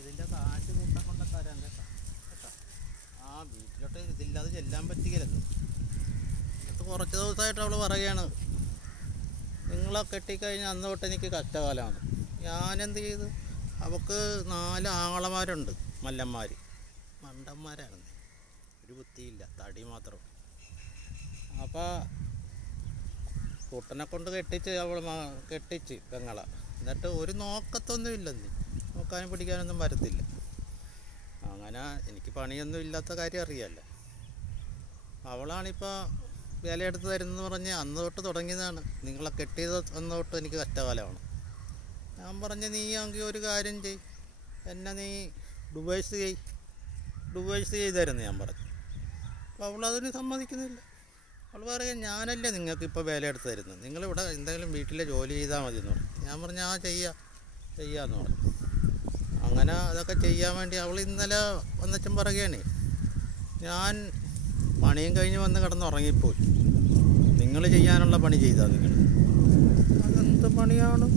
ഇതിൻ്റെ കാശ് കൂട്ടാൻ കൊണ്ട് തരാൻ കേട്ടോ കേട്ടോ. വീട്ടിലോട്ട് ഇതില്ലാതെ ചെല്ലാൻ പറ്റിക്കരുത്. ഇത് കുറച്ച് ദിവസമായിട്ട് അവൾ പറയുകയാണ്, നിങ്ങളെ കെട്ടിക്കഴിഞ്ഞാൽ അന്ന് തൊട്ട് എനിക്ക് കഷ്ടകാലമാണ്. ഞാനെന്ത് ചെയ്തു? അവൾക്ക് 4 ആങ്ങളമാരുണ്ട്, മല്ലന്മാർ. മണ്ടന്മാരാണ്, ഒരു ബുദ്ധിയില്ല, തടി മാത്രം. അപ്പോൾ കുട്ടനെ കൊണ്ട് കെട്ടിച്ച് കെട്ടിച്ച് പെങ്ങളെ. എന്നിട്ട് ഒരു നോക്കത്തൊന്നും ഇല്ലെന്ന്, നോക്കാനും പിടിക്കാനൊന്നും വരത്തില്ല. അങ്ങനെ എനിക്ക് പണിയൊന്നും ഇല്ലാത്ത കാര്യം അറിയാമല്ലോ. അവളാണിപ്പോൾ വിലയെടുത്ത് തരുന്നെന്ന് പറഞ്ഞ് അന്ന് തൊട്ട് തുടങ്ങിയതാണ്. നിങ്ങളെ കെട്ടിയത് അന്ന് തൊട്ട് എനിക്ക് കഷ്ടകാലമാണ്. ഞാൻ പറഞ്ഞ്, നീ ആണെങ്കിൽ ഒരു കാര്യം ചെയ്, എന്നെ നീ ഡിവോഴ്സ് ചെയ്തായിരുന്നു ഞാൻ പറഞ്ഞു. അപ്പോൾ അവളതിന് സമ്മതിക്കുന്നില്ല. അവൾ പറയാം, ഞാനല്ലേ നിങ്ങൾക്കിപ്പോൾ വിലയെടുത്ത് തരുന്നത്, നിങ്ങളിവിടെ എന്തെങ്കിലും വീട്ടിലെ ജോലി ചെയ്താൽ മതി എന്ന് പറഞ്ഞു. ഞാൻ പറഞ്ഞു, ചെയ്യാമെന്ന് പറഞ്ഞു. അങ്ങനെ അതൊക്കെ ചെയ്യാൻ വേണ്ടി അവൾ ഇന്നലെ വന്നച്ചും പറയുകയാണ്, ഞാൻ പണിയും കഴിഞ്ഞ് വന്ന് കിടന്നുറങ്ങിപ്പോയി, നിങ്ങൾ ചെയ്യാനുള്ള പണി ചെയ്താൽ നിങ്ങൾ. അതെന്ത് പണിയാണ്?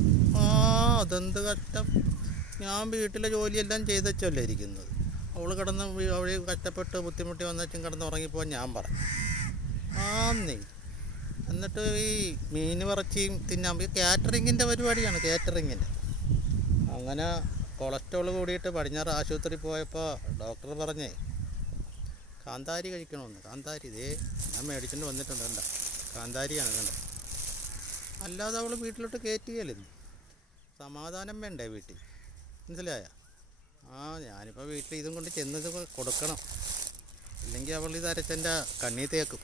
അതെന്ത് കഷ്ടം. ഞാൻ വീട്ടിലെ ജോലിയെല്ലാം ചെയ്തച്ചല്ലേ ഇരിക്കുന്നത്. അവൾ കഷ്ടപ്പെട്ട് ബുദ്ധിമുട്ടി വന്നച്ചും കിടന്നുറങ്ങിപ്പോകാൻ ഞാൻ പറഞ്ഞു. നീ എന്നിട്ട് ഈ മീൻ ഇറച്ചിയും തിന്നാൻ കാറ്ററിങ്ങിൻ്റെ പരിപാടിയാണ്, കാറ്ററിങ്ങിൻ്റെ. അങ്ങനെ കൊളസ്ട്രോൾ കൂടിയിട്ട് പടിഞ്ഞാറ് ആശുപത്രി പോയപ്പോൾ ഡോക്ടർ പറഞ്ഞേ കാന്താരി കഴിക്കണമെന്ന്. കാന്താരി ഇതേ ഞാൻ മേടിച്ചിട്ട് വന്നിട്ടുണ്ട്, കണ്ട കാന്താരിയാണ് കണ്ട. അല്ലാതെ അവൾ വീട്ടിലോട്ട് കയറ്റുകയല്ലെന്ന്. സമാധാനം വേണ്ടേ വീട്ടിൽ, മനസ്സിലായ? ഞാനിപ്പോൾ വീട്ടിൽ ഇതും കൊണ്ട് ചെന്നത് കൊടുക്കണം, ഇല്ലെങ്കിൽ അവൾ ഇത് അരച്ചെൻ്റെ കണ്ണീർ തേക്കും.